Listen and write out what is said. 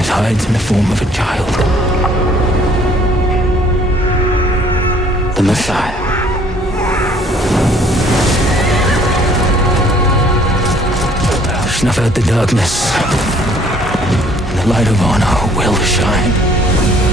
darkness hides in the form of a child. The Messiah. Snuff out the darkness, and the light of honor will shine.